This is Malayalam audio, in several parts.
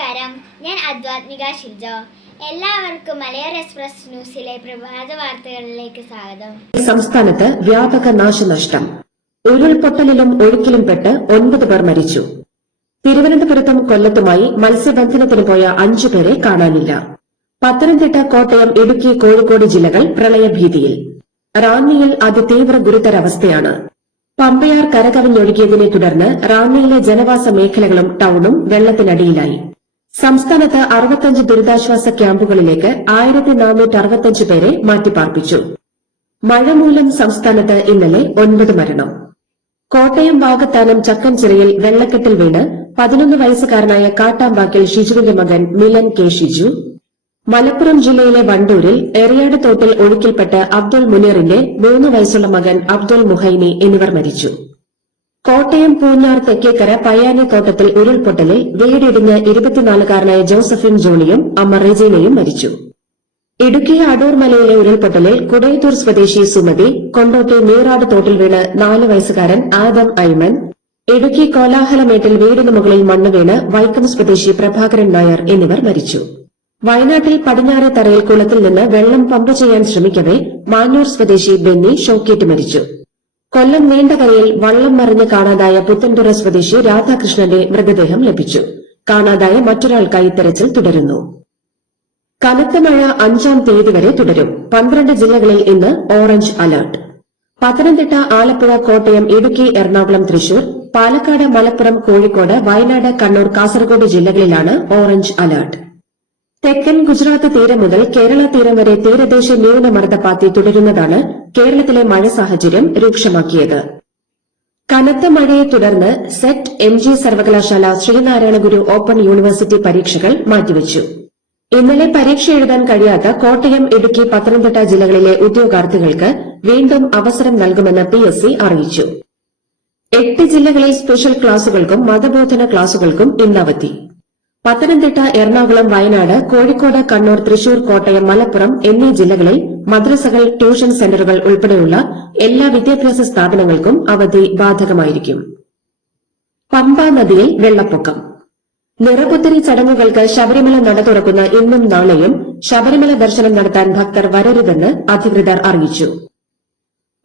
നമസ്കാരം, ഞാൻ അദ്വാത്മിക ഷിജോ. എല്ലാവർക്കും മലയാളം എക്സ്പ്രസ് ന്യൂസിലെ പ്രഭാത വാർത്തകളിലേക്ക് സ്വാഗതം. സംസ്ഥാനത്ത് വ്യാപക നാശനഷ്ടം. ഉരുൾപൊട്ടലിലും ഒഴുക്കിലും പെട്ട് 9 പേർ മരിച്ചു. തിരുവനന്തപുരത്തും കൊല്ലത്തുമായി മത്സ്യബന്ധനത്തിന് പോയ 5 പേരെ കാണാനില്ല. പത്തനംതിട്ട, കോട്ടയം, ഇടുക്കി, കോഴിക്കോട് ജില്ലകൾ പ്രളയഭീതിയിൽ. റാന്നിയിൽ അതിതീവ്ര ഗുരുതരാവസ്ഥയാണ്. പമ്പയാർ കരകവിഞ്ഞൊഴുകിയതിനെ തുടർന്ന് റാന്നിയിലെ ജനവാസ മേഖലകളും ടൌണും വെള്ളത്തിനടിയിലായി. സംസ്ഥാനത്ത് 65 ദുരിതാശ്വാസ ക്യാമ്പുകളിലേക്ക് 1465 പേരെ മാറ്റിപ്പാർപ്പിച്ചു. മഴ മൂലം സംസ്ഥാനത്ത് ഇന്നലെ 9 മരണം. കോട്ടയം വാകത്താനം ചക്കൻചിറയിൽ വെള്ളക്കെട്ടിൽ വീണ് 11 വയസ്സുകാരനായ കാട്ടാമ്പാക്കിൽ ഷിജുവിന്റെ മകൻ മിലൻ കെ ഷിജു. മലപ്പുറം ജില്ലയിലെ വണ്ടൂരിൽ എറിയാട് തോട്ടിൽ ഒഴുക്കിൽപ്പെട്ട് അബ്ദുൾ മുനീറിന്റെ 3 വയസ്സുള്ള മകൻ അബ്ദുൾ മുഹൈനി എന്നിവർ മരിച്ചു. കോട്ടയം പൂഞ്ഞാർ തെക്കേക്കര പയ്യാനി തോട്ടത്തിൽ ഉരുൾപൊട്ടലിൽ വീടിടിഞ്ഞ് 24-കാരനായ ജോസഫിൻ ജോണിയും അമ്മ റെജീനയും മരിച്ചു. ഇടുക്കി അടൂർ മലയിലെ ഉരുൾപൊട്ടലിൽ കുടയത്തൂർ സ്വദേശി സുമതി, കൊണ്ടോട്ടി നീറാട് തോട്ടിൽ വീണ് 4 വയസ്സുകാരൻ ആദം ഐമൻ, ഇടുക്കി കോലാഹലമേട്ടിൽ വീടിന് മുകളിൽ മണ്ണ് വീണ് വൈക്കം സ്വദേശി പ്രഭാകരൻ നായർ എന്നിവർ മരിച്ചു. വയനാട്ടിൽ പടിഞ്ഞാറെ തറയിൽ കുളത്തിൽ നിന്ന് വെള്ളം പമ്പ് ചെയ്യാൻ ശ്രമിക്കവെ മാഞ്ഞൂർ സ്വദേശി ബെന്നി ഷോക്കേറ്റ് മരിച്ചു. കൊല്ലം നീണ്ടകരയിൽ വള്ളം മറിഞ്ഞ് കാണാതായ പുത്തൻതുറ സ്വദേശി രാധാകൃഷ്ണന്റെ മൃതദേഹം ലഭിച്ചു. കാണാതായ മറ്റൊരാൾക്കായി തെരച്ചിൽ തുടരുന്നു. കനത്ത മഴ 5-ാം തീയതി വരെ തുടരും. 12 ജില്ലകളിൽ ഇന്ന് ഓറഞ്ച് അലർട്ട്. പത്തനംതിട്ട, ആലപ്പുഴ, കോട്ടയം, ഇടുക്കി, എറണാകുളം, തൃശൂർ, പാലക്കാട്, മലപ്പുറം, കോഴിക്കോട്, വയനാട്, കണ്ണൂർ, കാസർഗോഡ് ജില്ലകളിലാണ് ഓറഞ്ച് അലർട്ട്. തെക്കൻ ഗുജറാത്ത് തീരം മുതൽ കേരള തീരം വരെ തീരദേശ ന്യൂനമർദ്ദപാത്തി തുടരുന്നതാണ് കേരളത്തിലെ മഴ സാഹചര്യം രൂക്ഷമാക്കിയത്. കനത്ത മഴയെ തുടർന്ന് സെറ്റ് MG സർവകലാശാല ശ്രീനാരായണ ഗുരു ഓപ്പൺ യൂണിവേഴ്സിറ്റി പരീക്ഷകൾ മാറ്റിവച്ചു. ഇന്നലെ പരീക്ഷ എഴുതാൻ കഴിയാത്ത കോട്ടയം, ഇടുക്കി, പത്തനംതിട്ട ജില്ലകളിലെ ഉദ്യോഗാർത്ഥികൾക്ക് വീണ്ടും അവസരം നൽകുമെന്ന് PSC അറിയിച്ചു. 8 ജില്ലകളിൽ സ്പെഷ്യൽ ക്ലാസുകൾക്കും മതബോധന ക്ലാസുകൾക്കും ഇന്നവധി. പത്തനംതിട്ട, എറണാകുളം, വയനാട്, കോഴിക്കോട്, കണ്ണൂർ, തൃശൂർ, കോട്ടയം, മലപ്പുറം എന്നീ ജില്ലകളിൽ മദ്രസകൾ, ട്യൂഷൻ സെന്ററുകൾ ഉൾപ്പെടെയുള്ള എല്ലാ വിദ്യാഭ്യാസ സ്ഥാപനങ്ങൾക്കും അവധി ബാധകമായിരിക്കും. പമ്പാ നദിയിൽ വെള്ളപ്പൊക്കം. നിറപുത്തരി ചടങ്ങുകൾക്ക് ശബരിമല നട തുറക്കുന്ന ഇന്നും നാളെയും ശബരിമല ദർശനം നടത്താൻ ഭക്തർ വരരുതെന്ന് അധികൃതർ അറിയിച്ചു.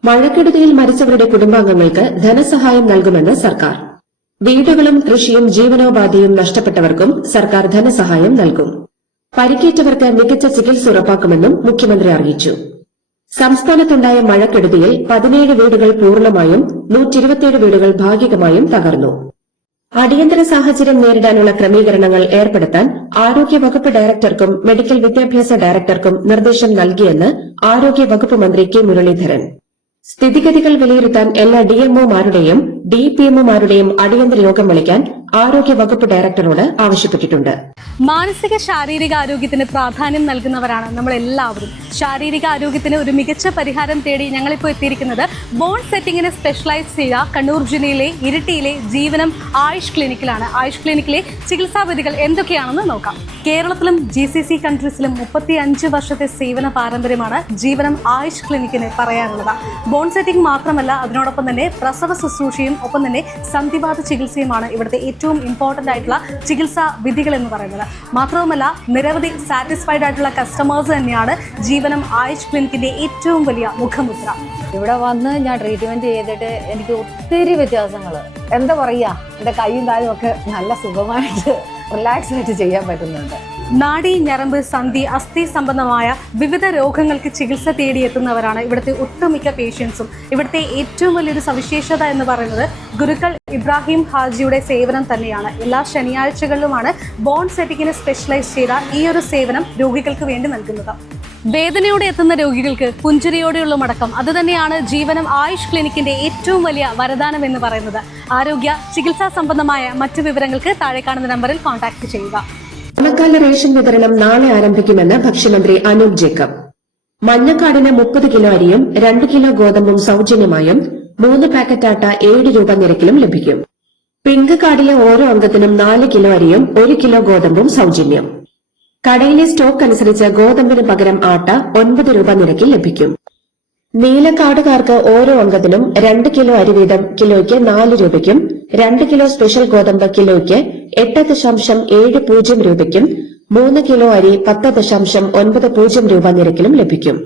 മഴക്കെടുതിയിൽ മരിച്ചവരുടെ കുടുംബാംഗങ്ങൾക്ക് ധനസഹായം നൽകുമെന്ന് സർക്കാർ. വീടുകളും കൃഷിയും ജീവനോപാധിയും നഷ്ടപ്പെട്ടവർക്കും സർക്കാർ ധനസഹായം നൽകും. പരിക്കേറ്റവർക്ക് മികച്ച ചികിത്സ ഉറപ്പാക്കുമെന്നും മുഖ്യമന്ത്രി അറിയിച്ചു. സംസ്ഥാനത്തുണ്ടായ മഴക്കെടുതിയിൽ 17 വീടുകൾ പൂർണ്ണമായും 127 വീടുകൾ ഭാഗികമായും തകർന്നു. അടിയന്തര സാഹചര്യം നേരിടാനുള്ള ക്രമീകരണങ്ങൾ ഏർപ്പെടുത്താൻ ആരോഗ്യവകുപ്പ് ഡയറക്ടർക്കും മെഡിക്കൽ വിദ്യാഭ്യാസ ഡയറക്ടർക്കും നിർദ്ദേശം നൽകിയെന്ന് ആരോഗ്യവകുപ്പ് മന്ത്രി കെ മുരളീധരൻ. സ്ഥിതിഗതികൾ വിലയിരുത്താൻ എല്ലാ DMOമാരുടെയും DPMമാരുടെയും അടിയന്തര യോഗം വിളിക്കാൻ ആരോഗ്യവകുപ്പ് ഡയറക്ടറോട് ആവശ്യപ്പെട്ടിട്ടുണ്ട്. മാനസിക ശാരീരിക ആരോഗ്യത്തിന് പ്രാധാന്യം നൽകുന്നവരാണ് നമ്മൾ എല്ലാവരും. ശാരീരിക ആരോഗ്യത്തിന് ഒരു മികച്ച പരിഹാരം തേടി ഞങ്ങളിപ്പോൾ എത്തിയിരിക്കുന്നത് ബോൺ സെറ്റിങ്ങിന് സ്പെഷ്യലൈസ് ചെയ്ത കണ്ണൂർ ജില്ലയിലെ ഇരിട്ടിയിലെ ജീവനം ആയുഷ് ക്ലിനിക്കിലാണ്. ആയുഷ് ക്ലിനിക്കിലെ ചികിത്സാവിധികൾ എന്തൊക്കെയാണെന്ന് നോക്കാം. കേരളത്തിലും GCC കൺട്രീസിലും 35 വർഷത്തെ സേവന പാരമ്പര്യമാണ് ജീവനം ആയുഷ് ക്ലിനിക്കിന് പറയാനുള്ളത്. ബോൺ സെറ്റിംഗ് മാത്രമല്ല, അതിനോടൊപ്പം തന്നെ പ്രസവ ശുശ്രൂഷയും ഒപ്പം തന്നെ സന്ധിവാത ചികിത്സയുമാണ് ഇവിടുത്തെ ഏറ്റവും ഇമ്പോർട്ടൻ്റ് ആയിട്ടുള്ള ചികിത്സാ വിധികൾ എന്ന് പറയുന്നത്. മാത്രവുമല്ല, നിരവധി സാറ്റിസ്ഫൈഡ് ആയിട്ടുള്ള കസ്റ്റമേഴ്സ് തന്നെയാണ് ജീവനം ആയുഷ് ക്ലിനിക്കിന്റെ ഏറ്റവും വലിയ മുഖമുദ്ര. ഇവിടെ വന്ന് ഞാൻ ട്രീറ്റ്മെന്റ് ചെയ്തിട്ട് എനിക്ക് ഒത്തിരി വ്യത്യാസങ്ങൾ, എന്താ പറയുക, എൻ്റെ കൈയും കാലും ഒക്കെ നല്ല സുഖമായിട്ട് റിലാക്സ് ആയിട്ട് ചെയ്യാൻ പറ്റുന്നുണ്ട്. നാഡി, ഞരമ്പ്, സന്ധി, അസ്ഥി സംബന്ധമായ വിവിധ രോഗങ്ങൾക്ക് ചികിത്സ തേടിയെത്തുന്നവരാണ് ഇവിടുത്തെ ഒട്ടുമിക്ക പേഷ്യൻസും. ഇവിടുത്തെ ഏറ്റവും വലിയൊരു സവിശേഷത എന്ന് പറയുന്നത് ഗുരുക്കൾ ഇബ്രാഹിം ഹാജിയുടെ സേവനം തന്നെയാണ്. എല്ലാ ശനിയാഴ്ചകളിലുമാണ് ബോൺ സെറ്റിങ്ങിന് സ്പെഷ്യലൈസ് ചെയ്ത ഈ ഒരു സേവനം രോഗികൾക്ക് വേണ്ടി നൽകുന്നത്. വേദനയോടെ എത്തുന്ന രോഗികൾക്ക് പുഞ്ചിരിയോടെയുള്ള മടക്കം, അതുതന്നെയാണ് ജീവനം ആയുഷ് ക്ലിനിക്കിന്റെ ഏറ്റവും വലിയ വരദാനം എന്ന് പറയുന്നത്. ആരോഗ്യ ചികിത്സാ സംബന്ധമായ മറ്റു വിവരങ്ങൾക്ക് താഴെ കാണുന്ന നമ്പറിൽ കോൺടാക്ട് ചെയ്യുക. ഓണക്കാല റേഷൻ വിതരണം നാളെ ആരംഭിക്കുമെന്ന് ഭക്ഷ്യമന്ത്രി അനൂപ് ജേക്കബ്. മഞ്ഞക്കാടിന് 30 കിലോ അരിയും 2 കിലോ ഗോതമ്പും സൌജന്യമായും 3 പാക്കറ്റ് ആട്ട 7 രൂപ നിരക്കിലും ലഭിക്കും. പിങ്ക് കാർഡിലെ ഓരോ അംഗത്തിനും 4 കിലോ അരിയും 1 കിലോ ഗോതമ്പും സൌജന്യം. കടയിലെ സ്റ്റോക്ക് അനുസരിച്ച് ഗോതമ്പിന് പകരം ആട്ട 9 രൂപ നിരക്കിൽ ലഭിക്കും. നീല കാർഡുകാർക്ക് ഓരോ അംഗത്തിനും 2 കിലോ അരി വീതം കിലോയ്ക്ക് 4 രൂപയ്ക്കും 2 കിലോ സ്പെഷ്യൽ ഗോതമ്പ് കിലോയ്ക്ക് 8.70 രൂപയ്ക്കും 3 കിലോ അരി 10.90 രൂപ നിരക്കിലും ലഭിക്കും.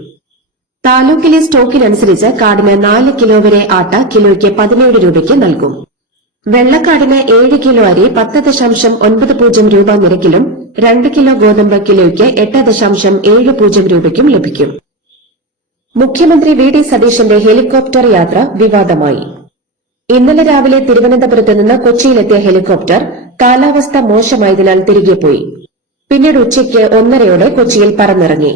താലൂക്കിലെ സ്റ്റോക്കിനനുസരിച്ച് കാർഡിന് 4 കിലോ വരെ ആട്ട കിലോയ്ക്ക് 17 രൂപയ്ക്ക് നൽകും. വെള്ളക്കാടിന് 7 കിലോ അരി 10.90 രൂപ നിരക്കിലും 2 കിലോ ഗോതമ്പ് കിലോയ്ക്ക് 8.70 രൂപയ്ക്കും ലഭിക്കും. മുഖ്യമന്ത്രി വി ഡി സതീശന്റെ ഹെലികോപ്റ്റർ യാത്ര വിവാദമായി. ഇന്നലെ രാവിലെ തിരുവനന്തപുരത്ത് നിന്ന് കൊച്ചിയിലെത്തിയ ഹെലികോപ്റ്റർ കാലാവസ്ഥ മോശമായതിനാൽ തിരികെ പോയി. പിന്നീട് ഉച്ചയ്ക്ക് 1:30 കൊച്ചിയിൽ പറന്നിറങ്ങി.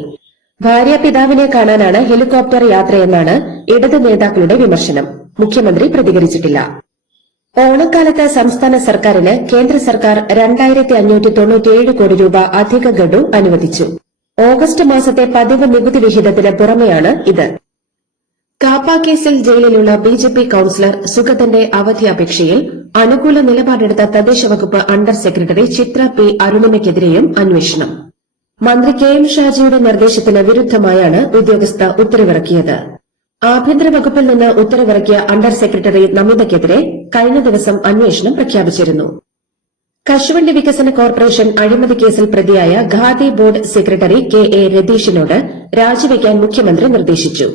ഭാര്യാപിതാവിനെ കാണാനാണ് ഹെലികോപ്റ്റർ യാത്രയെന്നാണ് ഇടത് നേതാക്കളുടെ വിമർശനം. മുഖ്യമന്ത്രി പ്രതികരിച്ചിട്ടില്ല. ഓണക്കാലത്ത് സംസ്ഥാന സർക്കാരിന് കേന്ദ്ര സർക്കാർ 2597 കോടി രൂപ അധിക ഗഡു അനുവദിച്ചു. ഓഗസ്റ്റ് മാസത്തെ പതിവ് നികുതി വിഹിതത്തിന് പുറമെയാണ് ഇത്. കാപ്പ കേസിൽ ജയിലിലുള്ള ബിജെപി കൌൺസിലർ സുഗതന്റെ അവധി അപേക്ഷയിൽ അനുകൂല നിലപാടെടുത്ത തദ്ദേശ വകുപ്പ് അണ്ടർ സെക്രട്ടറി ചിത്ര പി അരുണിമയ്ക്കെതിരെയും അന്വേഷണം. മന്ത്രി കെ എം ഷാജിയുടെ നിർദ്ദേശത്തിന് വിരുദ്ധമായാണ് ഉദ്യോഗസ്ഥ ഉത്തരവിറക്കിയത്. ആഭ്യന്തര വകുപ്പിൽ നിന്ന് ഉത്തരവിറക്കിയ അണ്ടർ സെക്രട്ടറി നമിതയ്ക്കെതിരെ കഴിഞ്ഞ ദിവസം അന്വേഷണം പ്രഖ്യാപിച്ചിരുന്നു. കശുവണ്ടി വികസന കോർപ്പറേഷൻ അഴിമതി കേസിൽ പ്രതിയായ Khadi board secretary K A രതീഷിനോട് രാജിവെക്കാൻ മുഖ്യമന്ത്രി നിർദ്ദേശിച്ചു.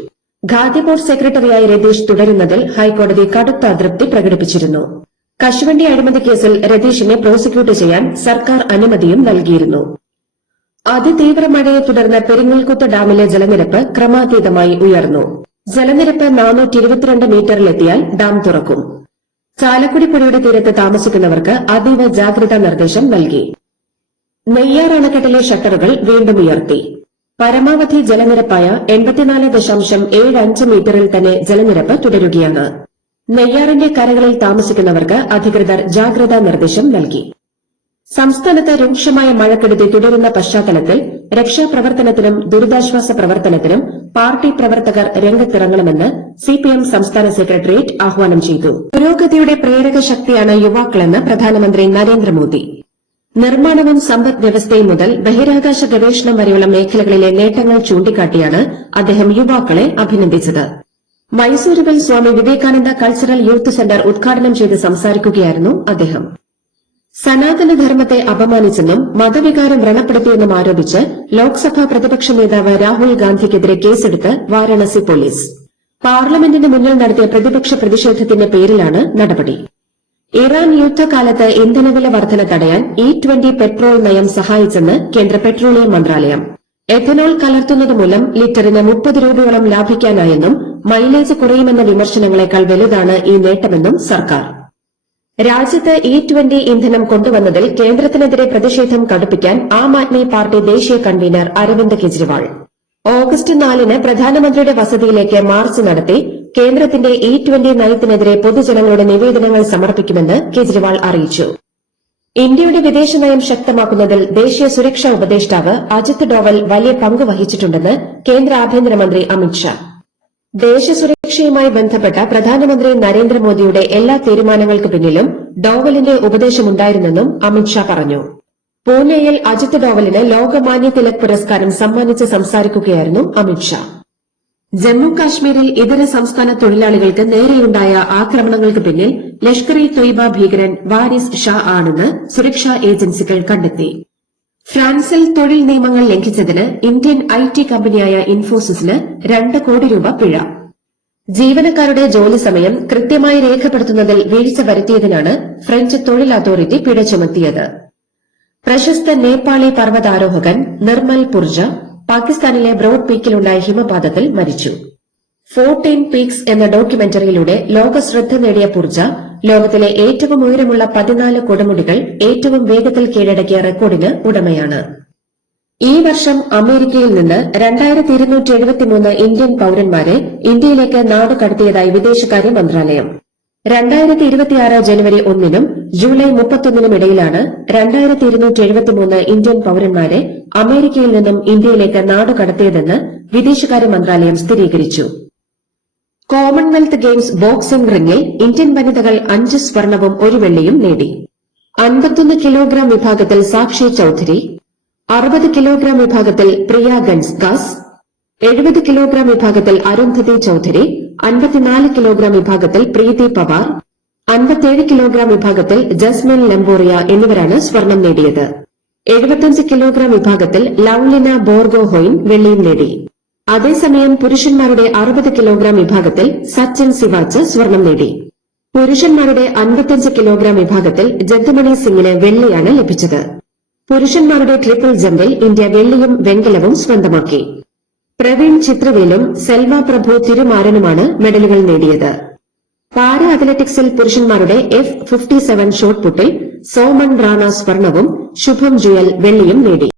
ഖാദി ബോർഡ് സെക്രട്ടറിയായി രതീഷ് തുടരുന്നതിൽ ഹൈക്കോടതി കടുത്ത അതൃപ്തി പ്രകടിപ്പിച്ചിരുന്നു. കശുവണ്ടി അഴിമതി കേസിൽ രതീഷിനെ പ്രോസിക്യൂട്ട് ചെയ്യാൻ സർക്കാർ അനുമതിയും നൽകിയിരുന്നു. അതിതീവ്ര മഴയെ തുടർന്ന് പെരിങ്ങൽകുത്ത് ഡാമിലെ ജലനിരപ്പ് ക്രമാതീതമായി ഉയർന്നു. ജലനിരപ്പ് 422 മീറ്ററിലെത്തിയാൽ ഡാം തുറക്കും. ചാലക്കുടി പുഴയുടെ തീരത്ത് താമസിക്കുന്നവർക്ക് അതീവ ജാഗ്രതാ നിർദ്ദേശം നൽകി. നെയ്യാർ അണക്കെട്ടിലെ ഷട്ടറുകൾ വീണ്ടും ഉയർത്തി. പരമാവധി ജലനിരപ്പായ 84.75 മീറ്ററിൽ തന്നെ ജലനിരപ്പ് തുടരുകയാണ്. നെയ്യാറിന്റെ കരകളിൽ താമസിക്കുന്നവർക്ക് അധികൃതർ ജാഗ്രതാ നിർദ്ദേശം നൽകി. സംസ്ഥാനത്ത് രൂക്ഷമായ മഴക്കെടുതി തുടരുന്ന പശ്ചാത്തലത്തിൽ രക്ഷാപ്രവർത്തനത്തിനും ദുരിതാശ്വാസ പ്രവർത്തനത്തിനും പാർട്ടി പ്രവർത്തകർ രംഗത്തിറങ്ങണമെന്ന് സിപിഎം സംസ്ഥാന സെക്രട്ടേറിയറ്റ് ആഹ്വാനം ചെയ്തു. പുരോഗതിയുടെ പ്രേരക ശക്തിയാണ് യുവാക്കളെന്ന് പ്രധാനമന്ത്രി നരേന്ദ്രമോദി. നിർമ്മാണവും സമ്പദ് വ്യവസ്ഥയും മുതൽ ബഹിരാകാശ ഗവേഷണം വരെയുള്ള മേഖലകളിലെ നേട്ടങ്ങൾ ചൂണ്ടിക്കാട്ടിയാണ് അദ്ദേഹം യുവാക്കളെ അഭിനന്ദിച്ചത്. മൈസൂരുവിൽ Swami Vivekananda cultural youth centre ഉദ്ഘാടനം ചെയ്ത് സംസാരിക്കുകയായിരുന്നു അദ്ദേഹം. സനാതനധർമ്മത്തെ അപമാനിച്ചെന്നും മതവികാരം വ്രണപ്പെടുത്തിയെന്നും ആരോപിച്ച് ലോക്സഭാ പ്രതിപക്ഷ നേതാവ് രാഹുൽ ഗാന്ധിക്കെതിരെ കേസെടുത്ത് വാരാണസി പോലീസ്. പാർലമെന്റിന് മുന്നിൽ നടത്തിയ പ്രതിപക്ഷ പ്രതിഷേധത്തിന്റെ പേരിലാണ് നടപടി. ഇറാൻ യുദ്ധകാലത്ത് ഇന്ധനവില വർധന തടയാൻ E20 പെട്രോൾ നയം സഹായിച്ചെന്ന് കേന്ദ്ര പെട്രോളിയം മന്ത്രാലയം. എഥനോൾ കലർത്തുന്നതുമൂലം ലിറ്ററിന് 30 രൂപയോളം ലാഭിക്കാനായെന്നും മൈലേജ് കുറയുമെന്ന വിമർശനങ്ങളെക്കാൾ വലുതാണ് ഈ നേട്ടമെന്നും സർക്കാർ. രാജ്യത്ത് E20 ഇന്ധനം കൊണ്ടുവന്നതിൽ കേന്ദ്രത്തിനെതിരെ പ്രതിഷേധം കടുപ്പിക്കാൻ ആം ആദ്മി പാർട്ടി ദേശീയ കൺവീനർ അരവിന്ദ് കെജ്രിവാൾ ഓഗസ്റ്റ് 4-ന് പ്രധാനമന്ത്രിയുടെ വസതിയിലേക്ക് മാർച്ച് നടത്തി കേന്ദ്രത്തിന്റെ E20 നയത്തിനെതിരെ പൊതുജനങ്ങളുടെ നിവേദനങ്ങൾ സമർപ്പിക്കുമെന്ന് കെജ്രിവാൾ അറിയിച്ചു. ഇന്ത്യയുടെ വിദേശനയം ശക്തമാക്കുന്നതിൽ ദേശീയ സുരക്ഷാ ഉപദേഷ്ടാവ് അജിത് ഡോവൽ വലിയ പങ്ക് വഹിച്ചിട്ടുണ്ടെന്ന് കേന്ദ്ര ആഭ്യന്തരമന്ത്രി അമിത്ഷാ. ദേശസുരക്ഷയുമായി ബന്ധപ്പെട്ട പ്രധാനമന്ത്രി നരേന്ദ്രമോദിയുടെ എല്ലാ തീരുമാനങ്ങൾക്ക് പിന്നിലും ഡോവലിന്റെ ഉപദേശമുണ്ടായിരുന്നെന്നും അമിത്ഷാ പറഞ്ഞു. പൂനെയിൽ അജിത് ഡോവലിന് ലോകമാന്യ തിലക് പുരസ്കാരം സമ്മാനിച്ച് സംസാരിക്കുകയായിരുന്നു അമിത്ഷാ. ജമ്മു കാശ്മീരിൽ ഇതര സംസ്ഥാന തൊഴിലാളികൾക്ക് നേരെയുണ്ടായ ആക്രമണങ്ങൾക്ക് പിന്നിൽ ലഷ്കർ-ഇ-തൊയ്ബ ഭീകരൻ വാരിസ് ഷാ ആണെന്ന് സുരക്ഷാ ഏജൻസികൾ കണ്ടെത്തി. ഫ്രാൻസിൽ തൊഴിൽ നിയമങ്ങൾ ലംഘിച്ചതിന് ഇന്ത്യൻ IT കമ്പനിയായ ഇൻഫോസിസിന് 2 കോടി രൂപ പിഴ. ജീവനക്കാരുടെ ജോലി സമയം കൃത്യമായി രേഖപ്പെടുത്തുന്നതിൽ വീഴ്ച വരുത്തിയതിനാണ് ഫ്രഞ്ച് തൊഴിൽ അതോറിറ്റി പിഴ ചുമത്തിയത്. പ്രശസ്ത നേപ്പാളി പർവ്വതാരോഹകൻ നിർമ്മൽ പുർജ പാകിസ്ഥാനിലെ ബ്രോഡ് പീക്കിലുണ്ടായ ഹിമപാതത്തിൽ മരിച്ചു. 14 പീക്സ് എന്ന ഡോക്യുമെന്ററിയിലൂടെ ലോകശ്രദ്ധ നേടിയ പുർജ ലോകത്തിലെ ഏറ്റവും ഉയരമുള്ള 14 കൊടുമുടികൾ ഏറ്റവും വേഗത്തിൽ കീഴടക്കിയ റെക്കോർഡിന് ഉടമയാണ്. ഈ വർഷം അമേരിക്കയിൽ നിന്ന് 2273 ഇന്ത്യൻ പൌരന്മാരെ ഇന്ത്യയിലേക്ക് നാടുകടത്തിയതായി വിദേശകാര്യ മന്ത്രാലയം. 2026 ജനുവരി 1-നും ജൂലൈ 31-നും ഇടയിലാണ് 2273 ഇന്ത്യൻ പൌരന്മാരെ അമേരിക്കയിൽ നിന്നും ഇന്ത്യയിലേക്ക് നാടുകടത്തിയതെന്ന് വിദേശകാര്യ മന്ത്രാലയം സ്ഥിരീകരിച്ചു. കോമൺവെൽത്ത് ഗെയിംസ് ബോക്സിംഗ് റിംഗിൽ ഇന്ത്യൻ വനിതകൾ 5 സ്വർണവും 1 വെള്ളിയും നേടി. 51 കിലോഗ്രാം വിഭാഗത്തിൽ സാക്ഷി ചൌധരി, 60 കിലോഗ്രാം വിഭാഗത്തിൽ പ്രിയ ഗൻസ്കാസ്, 70 കിലോഗ്രാം വിഭാഗത്തിൽ അരുന്ധതി ചൌധരി, 54 കിലോഗ്രാം വിഭാഗത്തിൽ പ്രീതി പവാർ, 57 കിലോഗ്രാം വിഭാഗത്തിൽ ജസ്മിൻ ലംബോറിയ എന്നിവരാണ് സ്വർണം നേടിയത്. 75 കിലോഗ്രാം വിഭാഗത്തിൽ ലൌലിന ബോർഗോഹോയിൻ വെള്ളിയും നേടി. അതേസമയം പുരുഷന്മാരുടെ 60 കിലോഗ്രാം വിഭാഗത്തിൽ സച്ചിൻ സിവാച്ച് സ്വർണം നേടി. പുരുഷന്മാരുടെ 55 കിലോഗ്രാം വിഭാഗത്തിൽ ജഗ്മണി സിംഗിന് വെള്ളിയാണ് ലഭിച്ചത്. പുരുഷന്മാരുടെ ട്രിപ്പിൾ ജമ്പിൽ ഇന്ത്യ വെള്ളിയും വെങ്കലവും സ്വന്തമാക്കി. പ്രവീൺ ചിത്രവേലും സെൽവ പ്രഭു തിരുമാരനുമാണ് മെഡലുകൾ നേടിയത്. പാര അത്ലറ്റിക്സിൽ പുരുഷന്മാരുടെ F57 ഷോട്ട്പുട്ടിൽ സോമൻ റാണ സ്വർണവും ശുഭം ജുയൽ വെള്ളിയും നേടി.